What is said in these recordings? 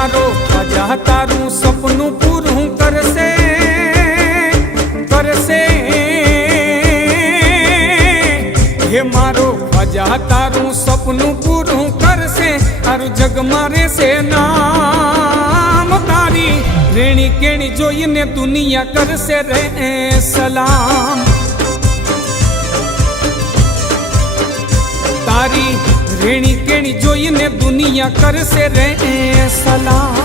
मारो ख्वाजा तारू सपनू पूरू करसे करसे हे मारो ख्वाजा तारू सपनू पूरू करसे तारू जग मारे से नाम तारी रेणी केणी जोईने दुनिया करसे रे सलाम तारी रेणी केणी जोईने दुनिया करसे रे सलाम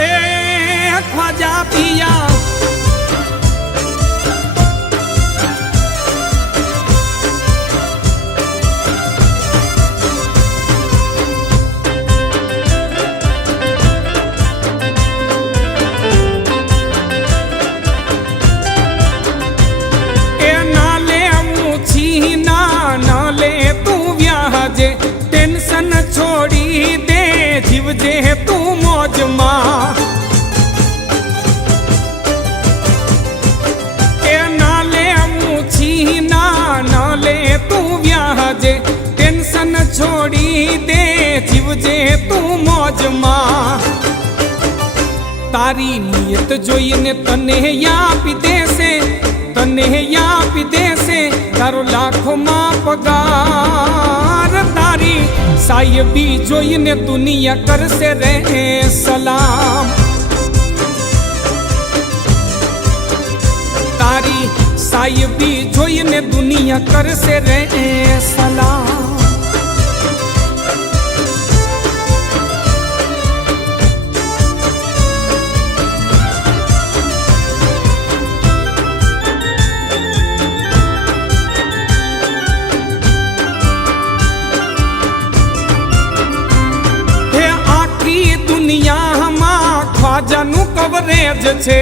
ए ख्वाजा पिया टेंशन छोड़ी दे जीव जे तू मौज मां ए नाले मूछी नाले तू व्याह जे टेंशन छोड़ी दे जीव जे तू मौज मां तारी नियत जोईने तने या पीदे से तने या पीदे से तारो लाखों मां पगार तारी साहिबी जोईने दुनिया करसे रे सलाम तारी साहिबी जोईने दुनिया करसे रे सलाम ख्वाजानु कवरेज छे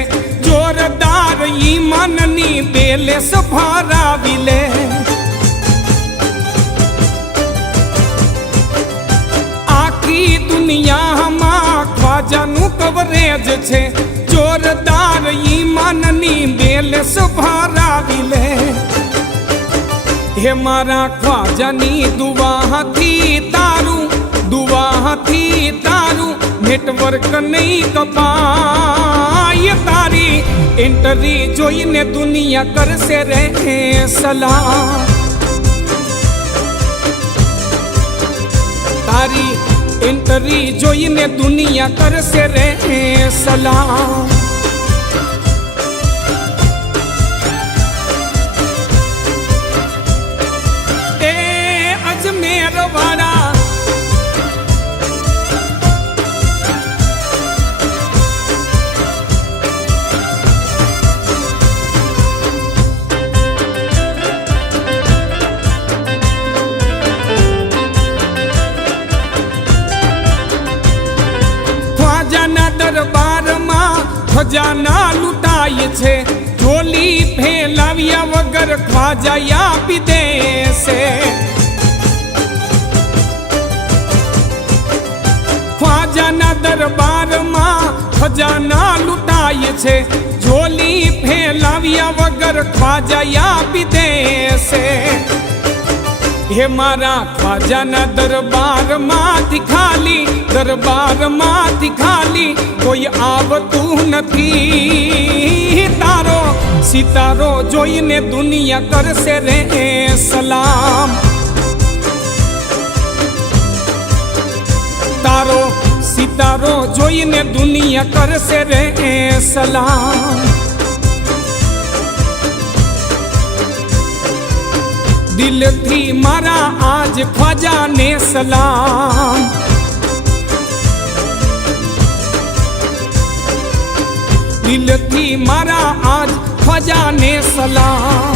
जोरदार ईमाननी बेलेस भराविले आखी दुनिया हमा ख्वाजानु कवरेज छे जोरदार ईमाननी बेलेस भराविले हे मारा ख्वाजानी दुआ थी तारू दुआ थी तारू नेटवर्क नहीं कपाय तारी इंटरी जोईने दुनिया करसे रे सलाम तारी इंटरी जोईने दुनिया करसे रे सलाम ए अजमेर वाला दरबार में खजाना लुटाय छे झोली फैलाव्या वगर ख्वाजा आपी दे से ख्वाजाना दरबार में खजाना लुटाय छे झोली फैलाव्या वगर ख्वाजा आपी दे से हे मारा ख्वाजाना दरबार माथी खाली कोई आवतू नथी तारो सितारो जोईने दुनिया करसे रे सलाम तारो सितारो जोईने दुनिया करसे रे सलाम दिल थी मारा आज ख्वाजा ने सलाम दिल थी मारा आज ख्वाजा ने सलाम